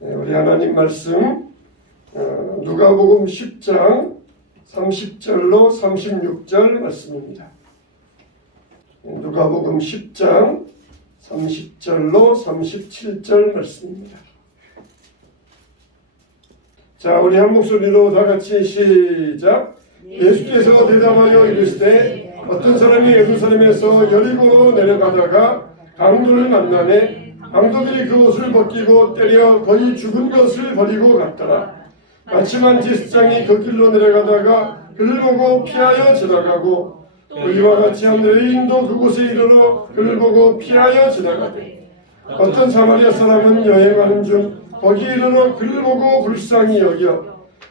우리 하나님 말씀 누가복음 10장 30절로 36절 말씀입니다. 누가복음 10장 30절로 37절 말씀입니다. 자, 우리 한 목소리로 다 같이 시작. 예수께서 대답하여 이르시되 어떤 사람이 예루살렘에서 여리고로 내려가다가 강도를 만나매 강도들이 그 옷을 벗기고 때려 거의 죽은 것을 버리고 갔더라. 마침한 제사장이 그 길로 내려가다가 그를 보고 피하여 지나가고 또 이와 같이 한 레위인도 그곳에 이르러 그를 보고 피하여 지나가되 어떤 사마리아 사람은 여행하는 중 거기 이르러 그를 보고 불쌍히 여겨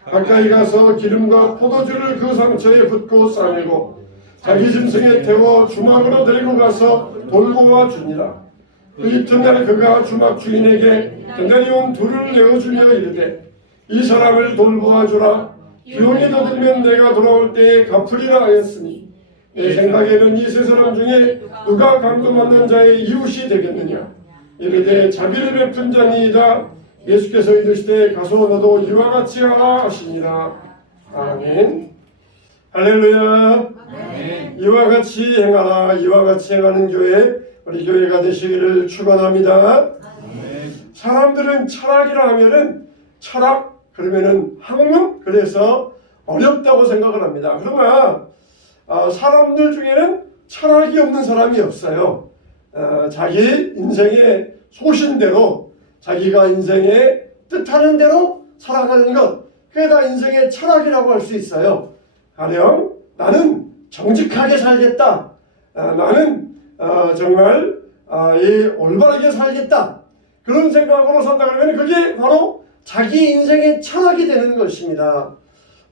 가까이 가서 기름과 포도주를 그 상처에 붓고 싸매고 자기 짐승에 태워 주막으로 데리고 가서 돌보아 주니라. 그 이튿날 그가 주막 주인에게 데나리온 둘을 내어주며 이르되 이 사람을 돌보아 주라. 비용이 더 들면 내가 돌아올 때에 갚으리라 하였으니 내 생각에는 이 세 사람 중에 누가 강도받는 자의 이웃이 되겠느냐. 이르되 자비를 베푼 자니이다. 예수께서 이르시되 가서 너도 이와 같이 하라 하시니라. 아멘. 할렐루야. 아멘. 이와 같이 행하라. 이와 같이 행하는 교회, 우리 교회가 되시기를 축원합니다. 사람들은 철학이라 하면은 철학 그러면은 학문, 그래서 어렵다고 생각을 합니다. 그러나 사람들 중에는 철학이 없는 사람이 없어요. 자기 인생의 소신대로 자기가 인생의 뜻하는 대로 살아가는 것, 그게 다 인생의 철학이라고 할 수 있어요. 가령 나는 정직하게 살겠다. 나는 정말 올바르게 살겠다. 그런 생각으로 산다 그러면 그게 바로 자기 인생의 철학이 되는 것입니다.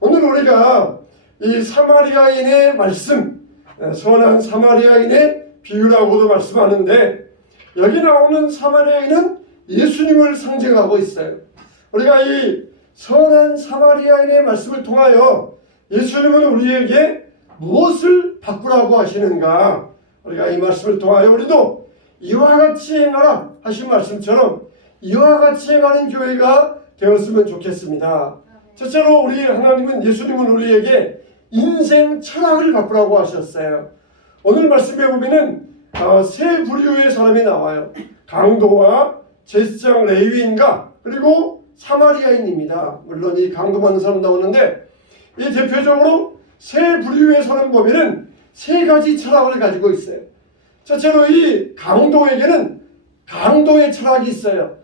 오늘 우리가 이 사마리아인의 말씀, 선한 사마리아인의 비유라고도 말씀하는데, 여기 나오는 사마리아인은 예수님을 상징하고 있어요. 우리가 이 선한 사마리아인의 말씀을 통하여 예수님은 우리에게 무엇을 바꾸라고 하시는가, 우리가 이 말씀을 통하여 우리도 이와 같이 행하라 하신 말씀처럼 이와 같이 행하는 교회가 되었으면 좋겠습니다. 첫째로 우리 하나님은, 예수님은 우리에게 인생 철학을 바꾸라고 하셨어요. 오늘 말씀에 보면은 세 부류의 사람이 나와요. 강도와 제사장 레위인과 그리고 사마리아인입니다. 물론 이 강도받는 사람 나오는데, 이 대표적으로 세 부류의 사람 보면은 세 가지 철학을 가지고 있어요. 첫째로 이 강도에게는 강도의 철학이 있어요.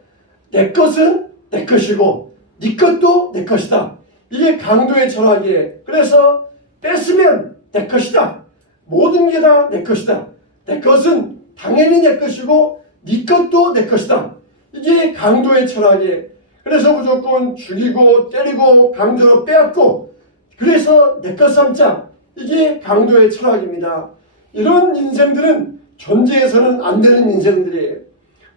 내 것은 내 것이고 네 것도 내 것이다. 이게 강도의 철학이에요. 그래서 뺏으면 내 것이다. 모든 게 다 내 것이다. 내 것은 당연히 내 것이고 네 것도 내 것이다. 이게 강도의 철학이에요. 그래서 무조건 죽이고 때리고 강제로 빼앗고 그래서 내 것 삼자. 이게 강도의 철학입니다. 이런 인생들은 존재해서는 안 되는 인생들이에요.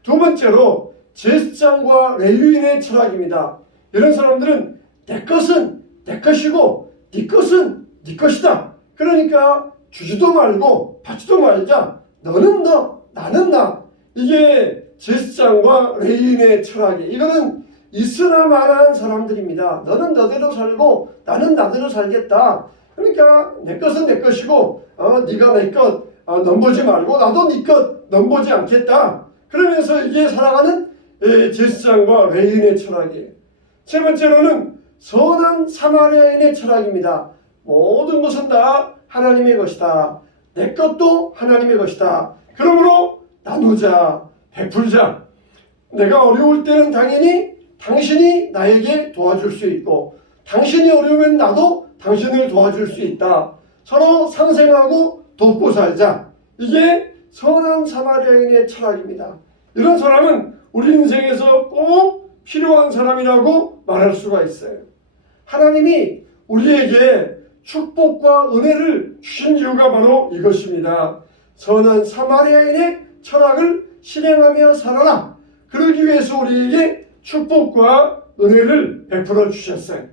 두 번째로 제사장과 레위인의 철학입니다. 이런 사람들은 내 것은 내 것이고 네 것은 네 것이다. 그러니까 주지도 말고 받지도 말자. 너는 너, 나는 나. 이게 제사장과 레위인의 철학이에요. 이거는 있으나 마나한 사람들입니다. 너는 너대로 살고 나는 나대로 살겠다. 그러니까 내 것은 내 것이고 네가 내 것 넘보지 말고 나도 네 것 넘보지 않겠다. 그러면서 이게 살아가는 제사장과 레위인의 철학이에요. 세 번째로는 선한 사마리아인의 철학입니다. 모든 것은 다 하나님의 것이다. 내 것도 하나님의 것이다. 그러므로 나누자, 베풀자. 내가 어려울 때는 당연히 당신이 나에게 도와줄 수 있고 당신이 어려우면 나도 당신을 도와줄 수 있다. 서로 상생하고 돕고 살자. 이게 선한 사마리아인의 철학입니다. 이런 사람은 우리 인생에서 꼭 필요한 사람이라고 말할 수가 있어요. 하나님이 우리에게 축복과 은혜를 주신 이유가 바로 이것입니다. 선한 사마리아인의 철학을 실행하며 살아라. 그러기 위해서 우리에게 축복과 은혜를 베풀어 주셨어요.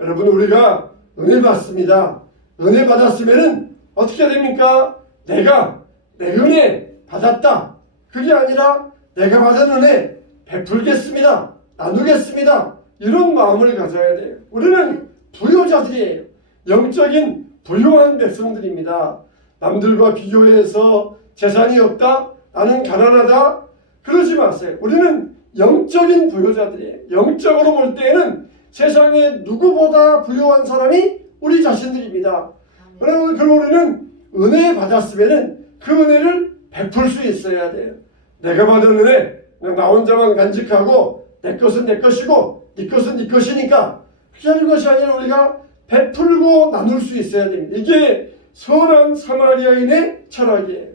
여러분, 우리가 은혜 받습니다. 은혜 받았으면은 어떻게 됩니까? 내가 내 은혜 받았다. 그게 아니라 내가 받은 은혜 베풀겠습니다. 나누겠습니다. 이런 마음을 가져야 돼요. 우리는 부유자들이에요. 영적인 부유한 백성들입니다. 남들과 비교해서 재산이 없다, 나는 가난하다, 그러지 마세요. 우리는 영적인 부유자들이에요. 영적으로 볼 때에는 세상에 누구보다 부유한 사람이 우리 자신들입니다. 그리고 우리는 은혜 받았으면 그 은혜를 베풀 수 있어야 돼요. 내가 받은 은혜 나 혼자만 간직하고 내 것은 내 것이고 네 것은 네 것이니까 그렇게 하는 것이 아니라 우리가 베풀고 나눌 수 있어야 됩니다. 이게 선한 사마리아인의 철학이에요.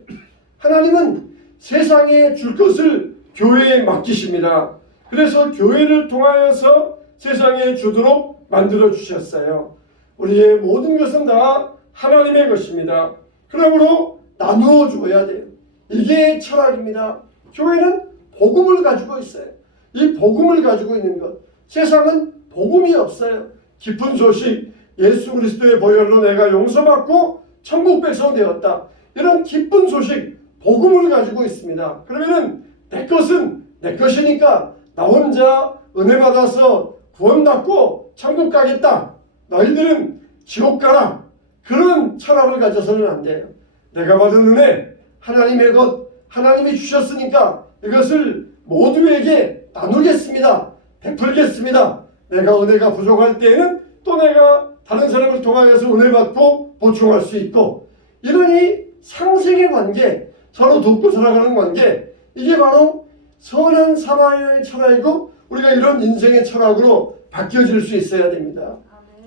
하나님은 세상에 줄 것을 교회에 맡기십니다. 그래서 교회를 통하여서 세상에 주도록 만들어 주셨어요. 우리의 모든 것은 다 하나님의 것입니다. 그러므로 나누어 줘야 돼요. 이게 철학입니다. 교회는 복음을 가지고 있어요. 이 복음을 가지고 있는 것. 세상은 복음이 없어요. 기쁜 소식, 예수 그리스도의 보혈로 내가 용서받고 천국 백성 되었다. 이런 기쁜 소식, 복음을 가지고 있습니다. 그러면은 내 것은 내 것이니까 나 혼자 은혜 받아서 구원받고 천국 가겠다. 너희들은 지옥 가라. 그런 철학을 가져서는 안 돼요. 내가 받은 은혜, 하나님의 것, 하나님이 주셨으니까 이것을 모두에게 나누겠습니다. 베풀겠습니다. 내가 은혜가 부족할 때에는 또 내가 다른 사람을 통하여서 은혜 받고 보충할 수 있고, 이런 이 상생의 관계, 서로 돕고 살아가는 관계, 이게 바로 선한 사마리아의 철학이고 우리가 이런 인생의 철학으로 바뀌어질 수 있어야 됩니다.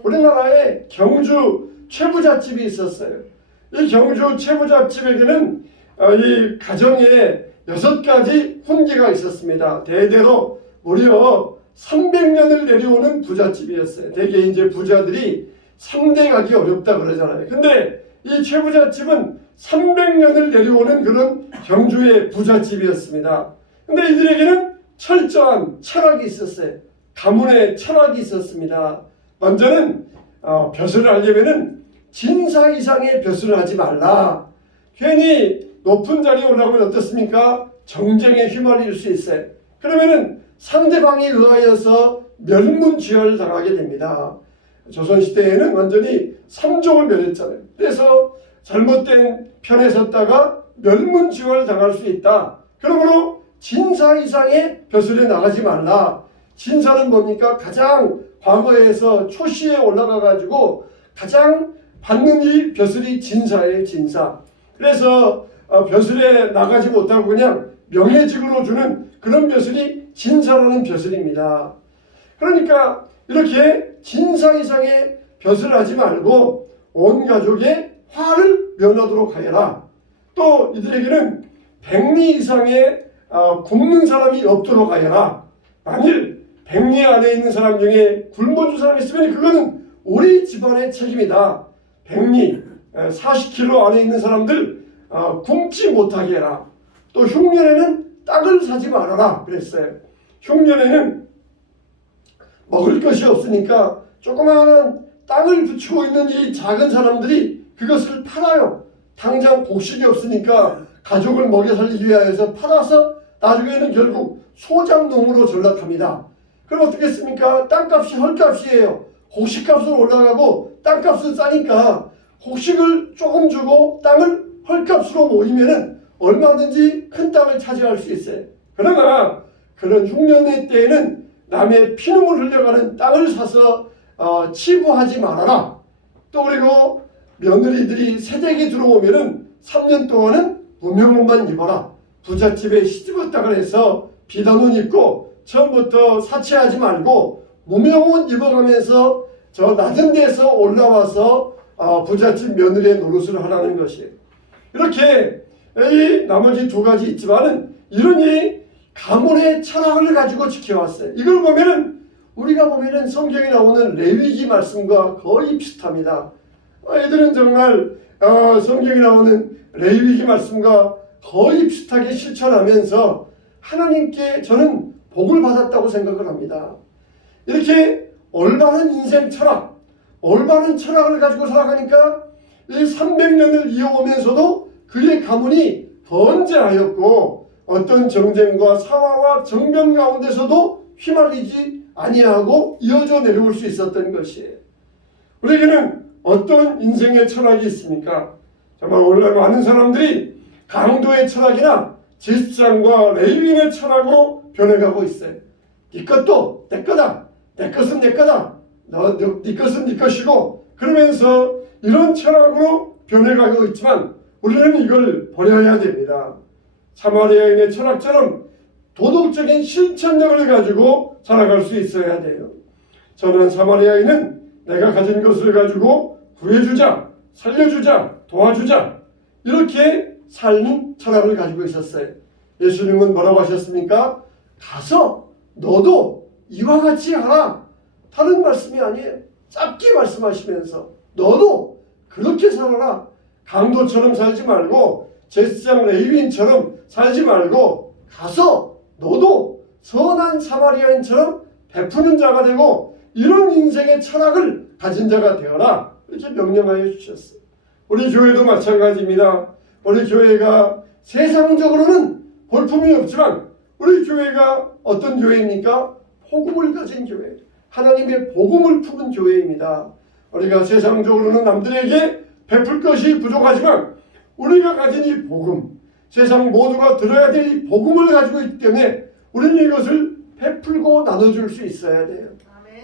우리나라에 경주 최부잣집이 있었어요. 이 경주 최부잣집에게는 이 가정에 6가지 훈계가 있었습니다. 대대로 무려 300년을 내려오는 부잣집이었어요. 대개 이제 부자들이 3대 가기 어렵다 그러잖아요. 근데 이 최부잣집은 300년을 내려오는 그런 경주의 부잣집이었습니다. 근데 이들에게는 철저한 철학이 있었어요. 가문의 철학이 있었습니다. 먼저는 벼슬을 하려면은 진사 이상의 벼슬을 하지 말라. 괜히 높은 자리에 올라가면 어떻습니까? 정쟁에 휘말릴 수 있어요. 그러면은 상대방에 의하여서 멸문지혈을 당하게 됩니다. 조선시대에는 완전히 삼족을 멸했잖아요. 그래서 잘못된 편에 섰다가 멸문지혈을 당할 수 있다. 그러므로 진사 이상의 벼슬에 나가지 말라. 진사는 뭡니까? 가장 과거에서 초시에 올라가 가지고 가장 받는 이 벼슬이 진사예요. 진사. 그래서 벼슬에 나가지 못하고 그냥 명예직으로 주는 그런 벼슬이 진사라는 벼슬입니다. 그러니까 이렇게 진사 이상의 벼슬을 하지 말고 온 가족의 화를 면하도록 하여라. 또 이들에게는 백리 이상의 굶는 사람이 없도록 하여라. 만일 백리 안에 있는 사람 중에 굶어 준 사람이 있으면 그거는 우리 집안의 책임이다. 백리 40kg 안에 있는 사람들 굶지 못하게 해라. 또 흉년에는 땅을 사지 말아라 그랬어요. 흉년에는 먹을 것이 없으니까 조그마한 땅을 붙이고 있는 이 작은 사람들이 그것을 팔아요. 당장 곡식이 없으니까 가족을 먹여 살리기 위해서 팔아서 나중에는 결국 소장농으로 전락합니다. 그럼 어떻게 했습니까? 땅값이 헐값이에요. 곡식값은 올라가고 땅값은 싸니까 곡식을 조금 주고 땅을 헐값으로 모이면은 얼마든지 큰 땅을 차지할 수 있어요. 그러나 그런 흉년의 때에는 남의 피눈물 흘려가는 땅을 사서 치부하지 말아라. 또 그리고 며느리들이 새댁이 들어오면은 3년 동안은 무명옷만 입어라. 부잣집에 시집왔다고 해서 비단옷 입고 처음부터 사치하지 말고 무명옷 입어가면서 저 낮은 데서 올라와서 부잣집 며느리의 노릇을 하라는 것이에요. 이렇게 이 나머지 2가지 있지만은 이런 이 가문의 철학을 가지고 지켜왔어요. 이걸 보면은 우리가 보면은 성경에 나오는 레위기 말씀과 거의 비슷합니다. 애들은 정말 성경에 나오는 레위기 말씀과 거의 비슷하게 실천하면서 하나님께 저는 복을 받았다고 생각을 합니다. 이렇게 올바른 인생 철학, 올바른 철학을 가지고 살아가니까 이 300년을 이어오면서도 그의 가문이 번제하였고 어떤 정쟁과 사화와 정변 가운데서도 휘말리지 아니하고 이어져 내려올 수 있었던 것이에요. 우리에게는 어떤 인생의 철학이 있습니까? 정말 오늘날 많은 사람들이 강도의 철학이나 제사장과 레위인의 철학으로 변해가고 있어요. 네 것도 내 거다. 내 것은 내 거다. 네 것은 네 것이고, 그러면서 이런 철학으로 변해가고 있지만 우리는 이걸 버려야 됩니다. 사마리아인의 철학처럼 도덕적인 실천력을 가지고 살아갈 수 있어야 돼요. 저는 사마리아인은 내가 가진 것을 가지고 구해주자, 살려주자, 도와주자, 이렇게 삶 철학을 가지고 있었어요. 예수님은 뭐라고 하셨습니까? 가서 너도 이와 같이 하라. 다른 말씀이 아니에요. 짧게 말씀하시면서 너도 그렇게 살아라. 강도처럼 살지 말고 제사장 레위인처럼 살지 말고 가서 너도 선한 사마리아인처럼 베푸는 자가 되고 이런 인생의 철학을 가진 자가 되어라. 이렇게 명령하여 주셨어요. 우리 교회도 마찬가지입니다. 우리 교회가 세상적으로는 볼품이 없지만 우리 교회가 어떤 교회입니까? 복음을 가진 교회, 하나님의 복음을 품은 교회입니다. 우리가 세상적으로는 남들에게 베풀 것이 부족하지만 우리가 가진 이 복음, 세상 모두가 들어야 될 이 복음을 가지고 있기 때문에 우리는 이것을 베풀고 나눠줄 수 있어야 돼요.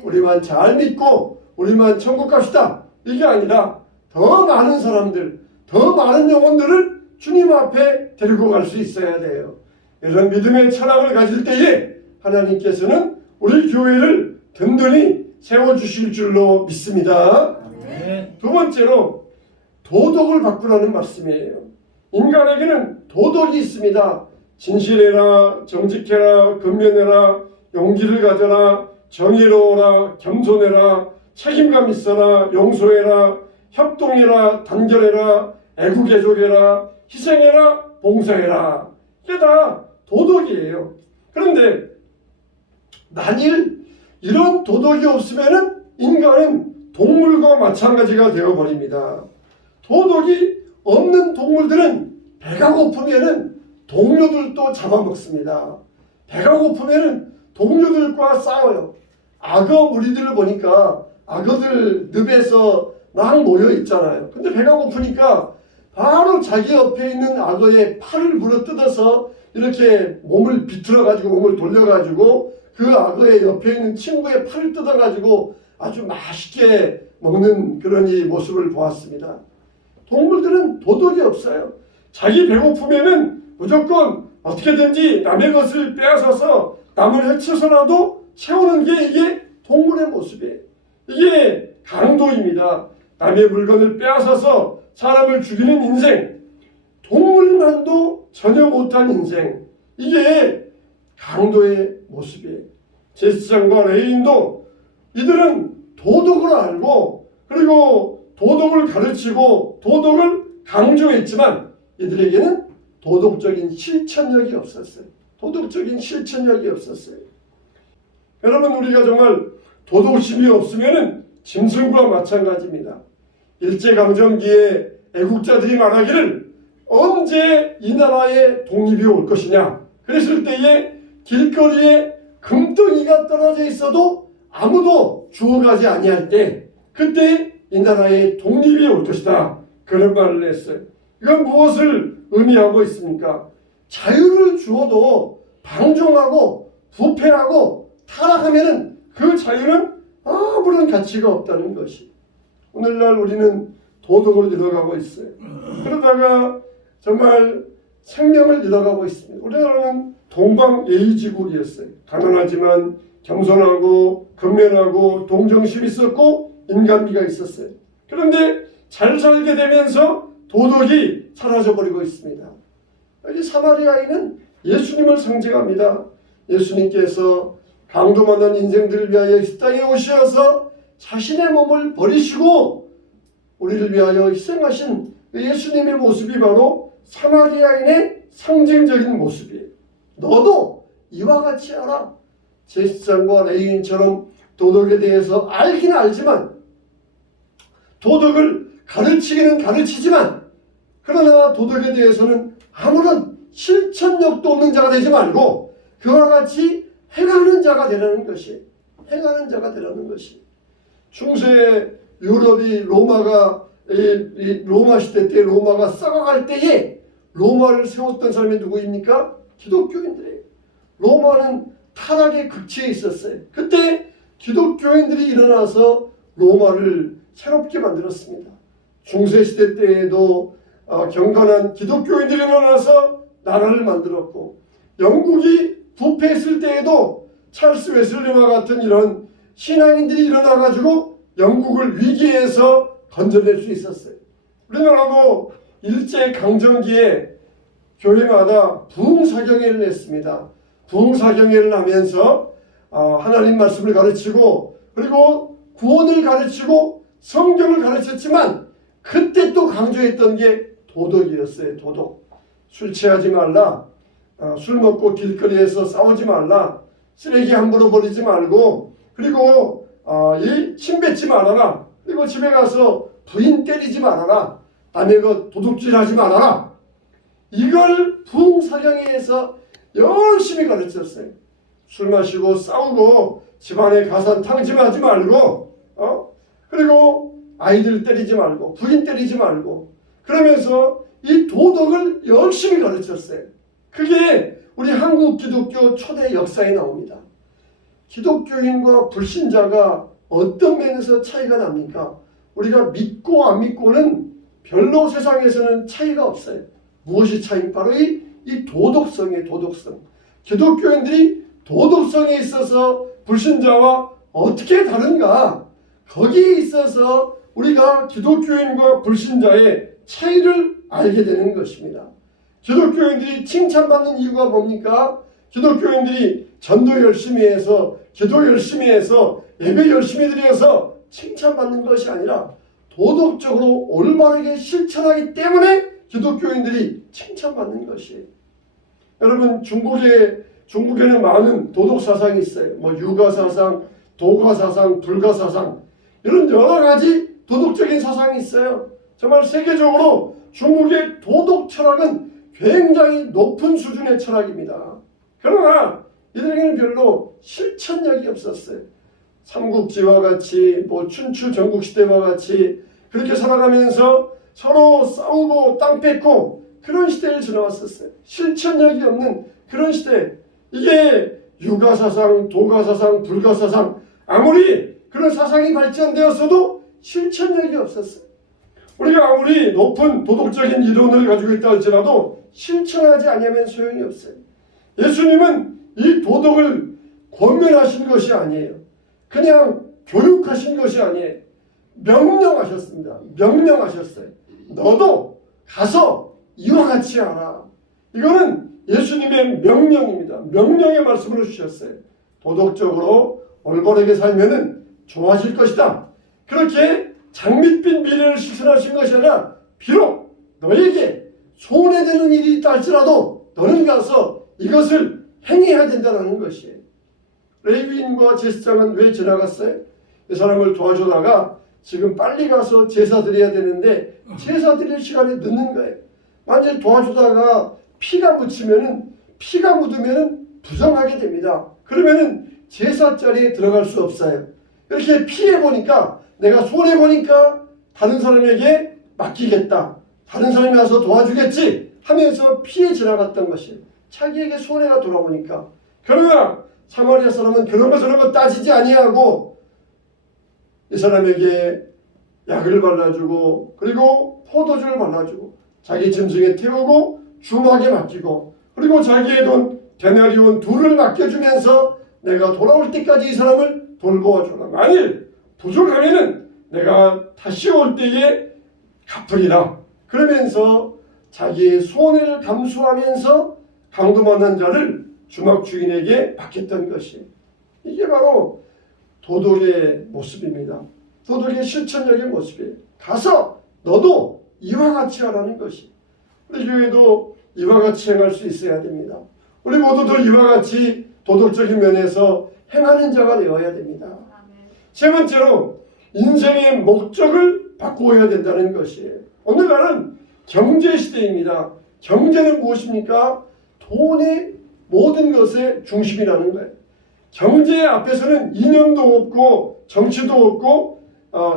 우리만 잘 믿고 우리만 천국 갑시다, 이게 아니라 더 많은 사람들, 더 많은 영혼들을 주님 앞에 데리고 갈 수 있어야 돼요. 이런 믿음의 철학을 가질 때에 하나님께서는 우리 교회를 든든히 세워주실 줄로 믿습니다. 두 번째로 도덕을 바꾸라는 말씀이에요. 인간에게는 도덕이 있습니다. 진실해라, 정직해라, 근면해라, 용기를 가져라, 정의로워라, 겸손해라, 책임감 있어라, 용서해라, 협동해라, 단결해라, 애국애족해라, 희생해라, 봉사해라. 이게 다 도덕이에요. 그런데 만일 이런 도덕이 없으면 인간은 동물과 마찬가지가 되어버립니다. 도덕이 없는 동물들은 배가 고프면 동료들도 잡아먹습니다. 배가 고프면 동료들과 싸워요. 악어 무리들을 보니까 악어들 늪에서 막 모여 있잖아요. 근데 배가 고프니까 바로 자기 옆에 있는 악어의 팔을 물어뜯어서 이렇게 몸을 비틀어가지고 몸을 돌려가지고 그 악어의 옆에 있는 친구의 팔을 뜯어가지고 아주 맛있게 먹는 그런 이 모습을 보았습니다. 동물들은 도덕이 없어요. 자기 배고프면은 무조건 어떻게든지 남의 것을 빼앗아서 남을 해쳐서라도 채우는 게 이게 동물의 모습이에요. 이게 강도입니다. 남의 물건을 빼앗아서 사람을 죽이는 인생, 동물만도 전혀 못한 인생, 이게 강도의 모습이에요. 제사장과 레위인도 이들은 도덕을 알고 그리고 도덕을 가르치고 도덕을 강조했지만 이들에게는 도덕적인 실천력이 없었어요. 도덕적인 실천력이 없었어요. 여러분, 우리가 정말 도덕심이 없으면 짐승과 마찬가지입니다. 일제강점기에 애국자들이 말하기를 언제 이 나라에 독립이 올 것이냐, 그랬을 때에 길거리에 금덩이가 떨어져 있어도 아무도 주워가지 아니할 때 그때 이 나라에 독립이 올 것이다, 그런 말을 했어요. 이건 무엇을 의미하고 있습니까? 자유를 주어도 방종하고 부패하고 타락하면 그 자유는 아무런 가치가 없다는 것이. 오늘날 우리는 도덕을 잃어가고 있어요. 그러다가 정말 생명을 잃어가고 있습니다. 우리나라는 동방예의지국이었어요. 가난하지만 겸손하고 근면하고 동정심이 있었고 인간미가 있었어요. 그런데 잘 살게 되면서 도덕이 사라져버리고 있습니다. 여기 사마리아인은 예수님을 상징합니다. 예수님께서 강도만한 인생들을 위하여 이 땅에 오셔서 자신의 몸을 버리시고 우리를 위하여 희생하신 예수님의 모습이 바로 사마리아인의 상징적인 모습이에요. 너도 이와 같이 하라. 제사장과 레위인처럼 도덕에 대해서 알긴 알지만, 도덕을 가르치기는 가르치지만, 그러나 도덕에 대해서는 아무런 실천력도 없는 자가 되지 말고 그와 같이 행하는 자가 되라는 것이, 행하는 자가 되라는 것이. 중세 유럽이 로마 시대 때 로마가 썩어갈 때에 로마를 세웠던 사람이 누구입니까? 기독교인들이에요. 로마는 타락의 극치에 있었어요. 그때 기독교인들이 일어나서 로마를 새롭게 만들었습니다. 중세시대 때에도 경건한 기독교인들이 일어나서 나라를 만들었고, 영국이 부패했을 때에도 찰스 웨슬리와 같은 이런 신앙인들이 일어나가지고 영국을 위기에서 건져낼 수 있었어요. 우리나라도 일제강점기에 교회마다 부흥사경회를 했습니다. 부흥사경회를 하면서 하나님 말씀을 가르치고, 그리고 구원을 가르치고 성경을 가르쳤지만, 그때 또 강조했던 게 도덕이었어요. 도덕. 술 취하지 말라, 술 먹고 길거리에서 싸우지 말라, 쓰레기 함부로 버리지 말고, 그리고 침 뱉지 말아라, 그리고 집에 가서 부인 때리지 말아라, 남의 것 도둑질하지 말아라. 이걸 부흥사경회에서 열심히 가르쳤어요. 술 마시고 싸우고 집안에 가산 탕진하지 말고, 그리고 아이들 때리지 말고 부인 때리지 말고, 그러면서 이 도덕을 열심히 가르쳤어요. 그게 우리 한국 기독교 초대 역사에 나옵니다. 기독교인과 불신자가 어떤 면에서 차이가 납니까? 우리가 믿고 안 믿고는 별로 세상에서는 차이가 없어요. 무엇이 차이? 바로 이 도덕성이에요. 도덕성. 기독교인들이 도덕성에 있어서 불신자와 어떻게 다른가? 거기에 있어서 우리가 기독교인과 불신자의 차이를 알게 되는 것입니다. 기독교인들이 칭찬받는 이유가 뭡니까? 기독교인들이 전도 열심히 해서, 기도 열심히 해서, 예배 열심히 드려서 칭찬받는 것이 아니라 도덕적으로 올바르게 실천하기 때문에 기독교인들이 칭찬받는 것이에요. 여러분, 중국에는 많은 도덕사상이 있어요. 육아사상, 도가사상, 불가사상, 이런 여러 가지 도덕적인 사상이 있어요. 정말 세계적으로 중국의 도덕 철학은 굉장히 높은 수준의 철학입니다. 그러나 이들에게는 별로 실천력이 없었어요. 삼국지와 같이, 춘추 전국시대와 같이 그렇게 살아가면서 서로 싸우고 땅 뺏고 그런 시대를 지나왔었어요. 실천력이 없는 그런 시대. 이게 유가사상, 도가사상, 불가사상, 아무리 그런 사상이 발전되었어도 실천력이 없었어요. 우리가 아무리 높은 도덕적인 이론을 가지고 있다 할지라도 실천하지 않으면 소용이 없어요. 예수님은 이 도덕을 권면하신 것이 아니에요. 그냥 교육하신 것이 아니에요. 명령하셨습니다. 명령하셨어요. 너도 가서 이와 같이 하라. 이거는 예수님의 명령입니다. 명령의 말씀으로 주셨어요. 도덕적으로 올바르게 살면은 좋아질 것이다. 그렇게 장밋빛 미래를 실천하신 것이 아니라, 비록 너에게 손해되는 일이 있다 할지라도 너는 가서 이것을 행해야 된다는 것이에요. 레위인과 제사장은 왜 지나갔어요? 이 사람을 도와주다가 지금 빨리 가서 제사 드려야 되는데 제사 드릴 시간이 늦는 거예요. 만약에 도와주다가 피가 묻으면은 부정하게 됩니다. 그러면은 제사 자리에 들어갈 수 없어요. 이렇게 피해 보니까, 내가 손해 보니까 다른 사람에게 맡기겠다, 다른 사람이 와서 도와주겠지 하면서 피해 지나갔던 것이에요. 자기에게 손해가 돌아오니까. 그러나 사마리아 사람은 그런 거 따지지 아니하고 이 사람에게 약을 발라주고, 그리고 포도주를 발라주고, 자기 짐승에 태우고 주막에 맡기고, 그리고 자기의 돈 데나리온 2를 맡겨주면서 내가 돌아올 때까지 이 사람을 돌보아주라. 만일 부족하면은 내가 다시 올 때에 갚으리라. 그러면서 자기의 손해를 감수하면서 강도 만난 자를 주막 주인에게 맡겼던 것이, 이게 바로 도덕의 모습입니다. 도덕의 실천적인 모습이에요. 가서 너도 이와 같이 하라는 것이. 우리 교회도 이와 같이 행할 수 있어야 됩니다. 우리 모두도 이와 같이 도덕적인 면에서 행하는 자가 되어야 됩니다. 세 번째로 인생의 목적을 바꾸어야 된다는 것이에요. 오늘날은 경제시대입니다. 경제는 무엇입니까? 돈의 모든 것의 중심이라는 거예요. 경제 앞에서는 이념도 없고 정치도 없고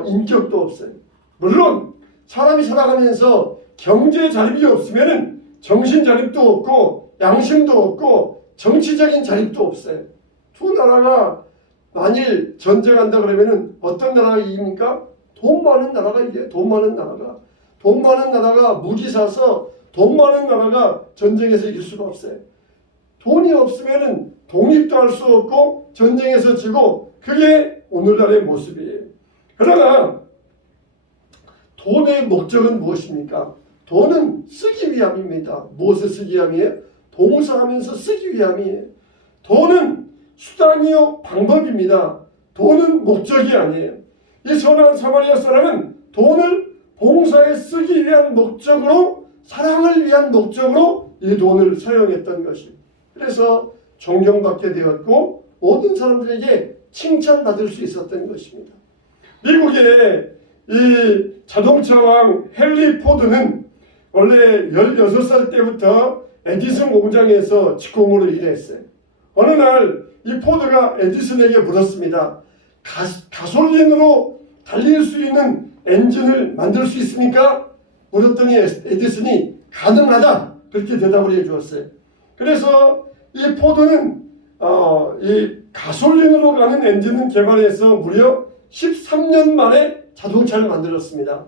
인격도 없어요. 물론 사람이 살아가면서 경제 자립이 없으면 정신 자립도 없고 양심도 없고 정치적인 자립도 없어요. 두 나라가 만일 전쟁한다 그러면 어떤 나라가 이깁니까? 돈 많은 나라가 이겨요. 돈 많은 나라가. 돈 많은 나라가 무기 사서 돈 많은 나라가 전쟁에서 이길 수가 없어요. 돈이 없으면 독립도 할 수 없고 전쟁에서 지고, 그게 오늘날의 모습이에요. 그러나 돈의 목적은 무엇입니까? 돈은 쓰기 위함입니다. 무엇을 쓰기 위함이에요? 봉사하면서 쓰기 위함이에요. 돈은 수단이요 방법입니다. 돈은 목적이 아니에요. 이 선한 사마리아 사람은 돈을 봉사에 쓰기 위한 목적으로, 사랑을 위한 목적으로 이 돈을 사용했던 것이, 그래서 존경받게 되었고 모든 사람들에게 칭찬받을 수 있었던 것입니다. 미국의 이 자동차왕 헨리 포드는 원래 16살 때부터 에디슨 공장에서 직공으로 일했어요. 어느 날 이 포드가 에디슨에게 물었습니다. 가솔린으로 달릴 수 있는 엔진을 만들 수 있습니까? 물었더니 에디슨이 가능하다, 그렇게 대답을 해주었어요. 그래서 이 포드는 이 가솔린으로 가는 엔진을 개발해서 무려 13년 만에 자동차를 만들었습니다.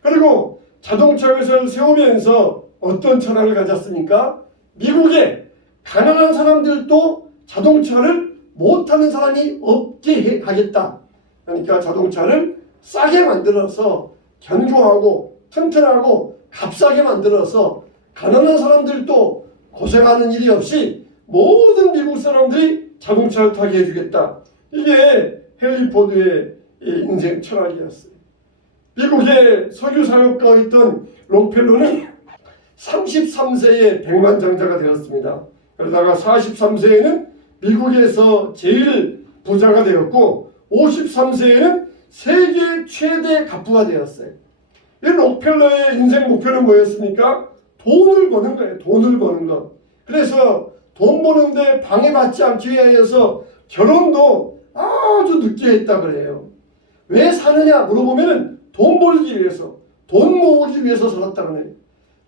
그리고 자동차 회사를 세우면서 어떤 철학을 가졌습니까? 미국의 가난한 사람들도 자동차를 못하는 사람이 없게 하겠다. 그러니까 자동차를 싸게 만들어서 견고하고 튼튼하고 값싸게 만들어서 가난한 사람들도 고생하는 일이 없이 모든 미국 사람들이 자동차를 타게 해주겠다. 이게 헨리 포드의 인생 철학이었어요. 미국의 석유 사업가였던 록펠러는 33세에 백만장자가 되었습니다. 그러다가 43세에는 미국에서 제일 부자가 되었고 53세에는 세계 최대 갑부가 되었어요. 이 록펠러의 인생 목표는 뭐였습니까? 돈을 버는 거예요. 돈을 버는 것. 그래서 돈 버는데 방해받지 않기 위해서 결혼도 아주 늦게 했다 그래요. 왜 사느냐 물어보면 돈 벌기 위해서, 돈 모으기 위해서 살았다 그래요.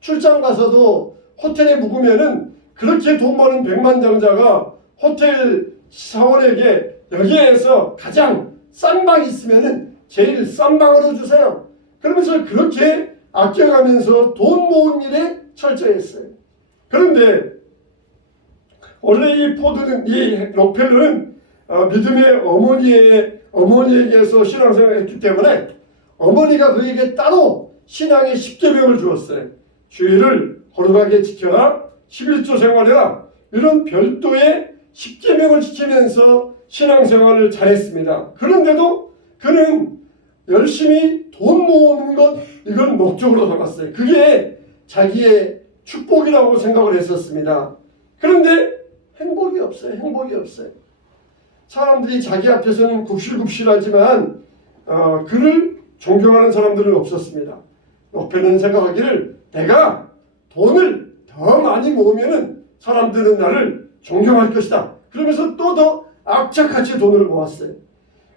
출장 가서도 호텔에 묵으면은 그렇게 돈 버는 백만장자가 호텔 사원에게 여기에서 가장 싼 방이 있으면은 제일 싼 방으로 주세요. 그러면서 그렇게 아껴가면서 돈 모은 일에 철저했어요. 그런데 원래 이 포드는, 이 록펠러는 믿음의 어머니에게서 신앙생활을 했기 때문에 어머니가 그에게 따로 신앙의 10계명을 주었어요. 주의를 거룩하게 지켜라, 11조 생활해라, 이런 별도의 10계명을 지키면서 신앙생활을 잘했습니다. 그런데도 그는 열심히 돈 모으는 것, 이걸 목적으로 삼았어요. 그게 자기의 축복이라고 생각을 했었습니다. 그런데 행복이 없어요. 행복이 없어요. 사람들이 자기 앞에서는 굽실굽실하지만 그를 존경하는 사람들은 없었습니다. 록펠러는 생각하기를 내가 돈을 더 많이 모으면 사람들은 나를 존경할 것이다. 그러면서 또 더 악착같이 돈을 모았어요.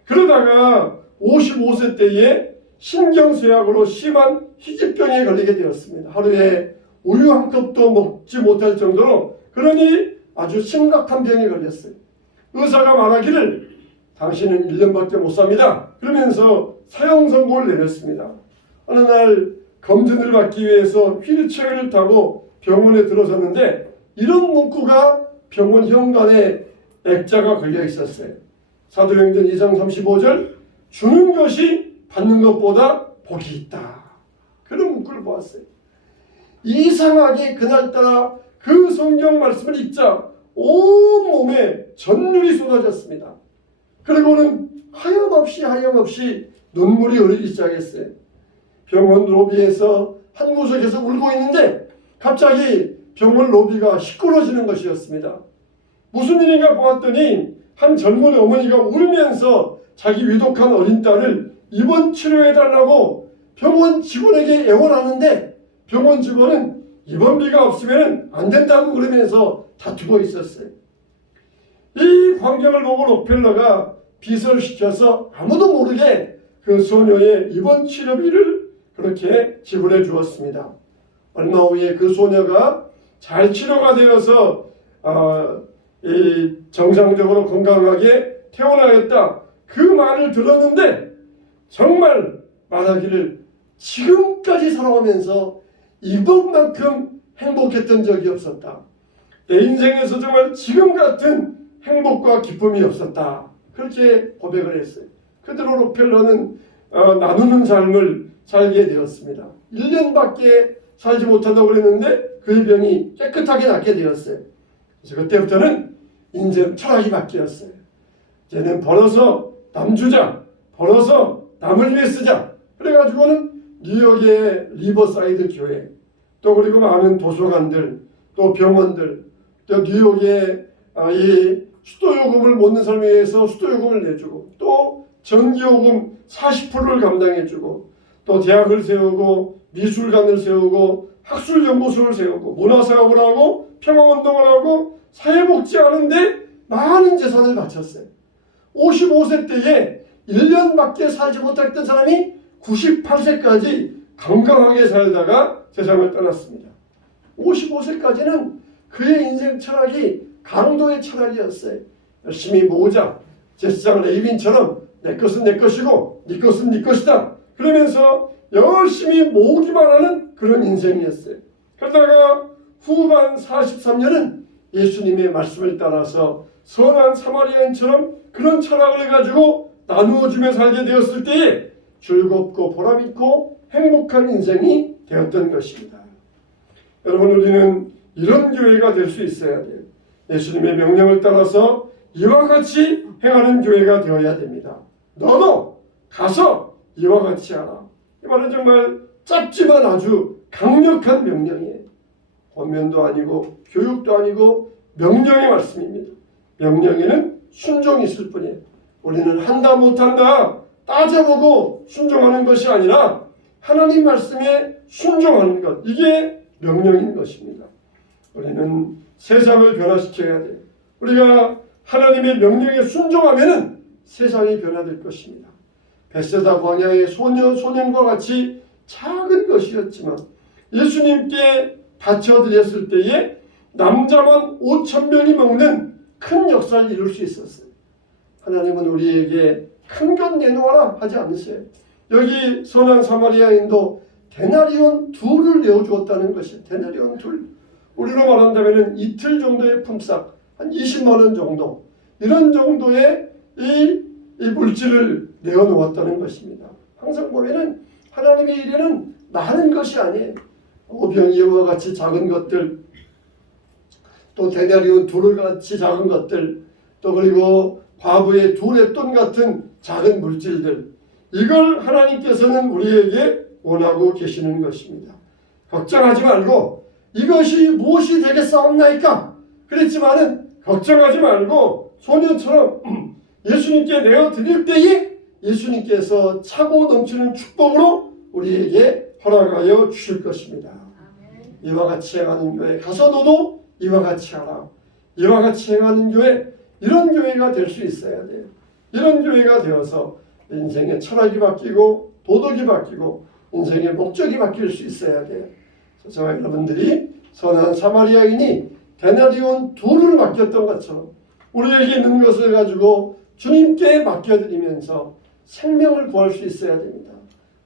그러다가 55세 때에 신경쇠약으로 심한 희귀병에 걸리게 되었습니다. 하루에 우유 한 컵도 먹지 못할 정도로, 그러니 아주 심각한 병에 걸렸어요. 의사가 말하기를 당신은 1년밖에 못 삽니다. 그러면서 사형 선고를 내렸습니다. 어느 날 검진을 받기 위해서 휠체어를 타고 병원에 들어섰는데 이런 문구가 병원 현관에 액자가 걸려 있었어요. 사도행전 2장 35절, 주는 것이 받는 것보다 복이 있다. 그런 문구를 보았어요. 이상하게 그날따라 그 성경 말씀을 읽자 온몸에 전율이 쏟아졌습니다. 그리고는 하염없이 눈물이 흐르기 시작했어요. 병원 로비에서 한 구석에서 울고 있는데 갑자기 병원 로비가 시끄러지는 것이었습니다. 무슨 일인가 보았더니 한 젊은 어머니가 울면서 자기 위독한 어린 딸을 입원 치료해달라고 병원 직원에게 애원하는데 병원 직원은 입원비가 없으면 안 된다고 그러면서 다투고 있었어요. 이 광경을 보고 록펠러가 빚을 시켜서 아무도 모르게 그 소녀의 입원 치료비를 그렇게 지불해 주었습니다. 얼마 후에 그 소녀가 잘 치료가 되어서 정상적으로 건강하게 퇴원하였다. 그 말을 들었는데 정말 말하기를 지금까지 살아오면서 이번만큼 행복했던 적이 없었다. 내 인생에서 정말 지금 같은 행복과 기쁨이 없었다. 그렇게 고백을 했어요. 그대로 록펠러는 나누는 삶을 살게 되었습니다. 1년밖에 살지 못한다고 그랬는데 그의 병이 깨끗하게 낫게 되었어요. 그래서 그때부터는 인생 철학이 바뀌었어요. 이제는 벌어서 남 주자, 벌어서 남을 위해 쓰자. 그래가지고는 뉴욕의 리버사이드 교회, 또 그리고 많은 도서관들, 또 병원들, 또 뉴욕의 이 수도요금을 못 내는 사람에 의해서 수도요금을 내주고, 또 전기요금 40%를 감당해주고, 또 대학을 세우고 미술관을 세우고 학술연구소를 세우고 문화사업을 하고 평화운동을 하고 사회복지하는데 많은 재산을 바쳤어요. 55세 때에 1년밖에 살지 못했던 사람이 98세까지 건강하게 살다가 세상을 떠났습니다. 55세까지는 그의 인생 철학이 강도의 철학이었어요. 열심히 모으자. 제스장 레이빈처럼 내 것은 내 것이고 네 것은 네 것이다. 그러면서 열심히 모으기만 하는 그런 인생이었어요. 그러다가 후반 43년은 예수님의 말씀을 따라서 선한 사마리아인처럼 그런 철학을 가지고 나누어주며 살게 되었을 때에 즐겁고 보람있고 행복한 인생이 되었던 것입니다. 여러분, 우리는 이런 교회가 될 수 있어야 돼요. 예수님의 명령을 따라서 이와 같이 행하는 교회가 되어야 됩니다. 너도 가서 이와 같이 하라. 이 말은 정말 짧지만 아주 강력한 명령이에요. 권면도 아니고 교육도 아니고 명령의 말씀입니다. 명령에는 순종이 있을 뿐이에요. 우리는 한다 못한다 따져보고 순종하는 것이 아니라 하나님 말씀에 순종하는 것, 이게 명령인 것입니다. 우리는 세상을 변화시켜야 돼요. 우리가 하나님의 명령에 순종하면 세상이 변화될 것입니다. 벳세다 광야의 소년과 같이 작은 것이었지만 예수님께 바쳐드렸을 때에 남자만 5,000명이 먹는 큰 역사를 이룰 수 있었어요. 하나님은 우리에게 큰 것 내놓아라 하지 않으세요. 여기 선한 사마리아인도 데나리온 둘을 내어주었다는 것이에요. 데나리온 둘. 우리로 말한다면 이틀 정도의 품삯, 한 20만 원 정도, 이런 정도의 이 물질을 내어놓았다는 것입니다. 항상 보면은 하나님의 일에는 많은 것이 아니에요. 오병이어와 같이 작은 것들, 또 데나리온 둘을 같이 작은 것들, 또 그리고 과부의 두 랩돈 같은 작은 물질들, 이걸 하나님께서는 우리에게 원하고 계시는 것입니다. 걱정하지 말고 이것이 무엇이 되겠사옵나이까 그랬지만은 걱정하지 말고 소년처럼 예수님께 내어드릴 때에 예수님께서 차고 넘치는 축복으로 우리에게 허락하여 주실 것입니다. 이와 같이 행하는 교회 가서 너도 이와 같이 하라. 이와 같이 행하는 교회, 이런 교회가 될 수 있어야 돼요. 이런 교회가 되어서 인생의 철학이 바뀌고 도덕이 바뀌고 인생의 목적이 바뀔 수 있어야 돼요. 저와 여러분들이 선한 사마리아인이 데나리온 둘을 맡겼던 것처럼 우리에게 있는 것을 가지고 주님께 맡겨드리면서 생명을 구할 수 있어야 됩니다.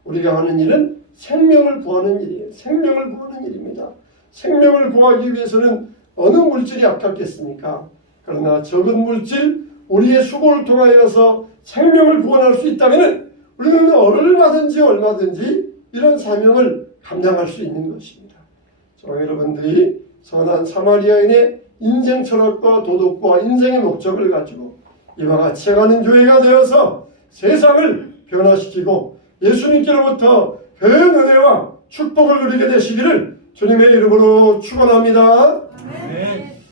우리가 하는 일은 생명을 구하는 일이에요. 생명을 구하는 일입니다. 생명을 구하기 위해서는 어느 물질이 아깝겠습니까? 그러나 적은 물질, 우리의 수고를 통하여서 생명을 구원할 수 있다면 우리는 얼마든지 이런 사명을 감당할 수 있는 것입니다. 저와 여러분들이 선한 사마리아인의 인생 철학과 도덕과 인생의 목적을 가지고 이와 같이 행하는 교회가 되어서 세상을 변화시키고 예수님께로부터 큰 은혜와 축복을 누리게 되시기를 주님의 이름으로 축원합니다. 아멘.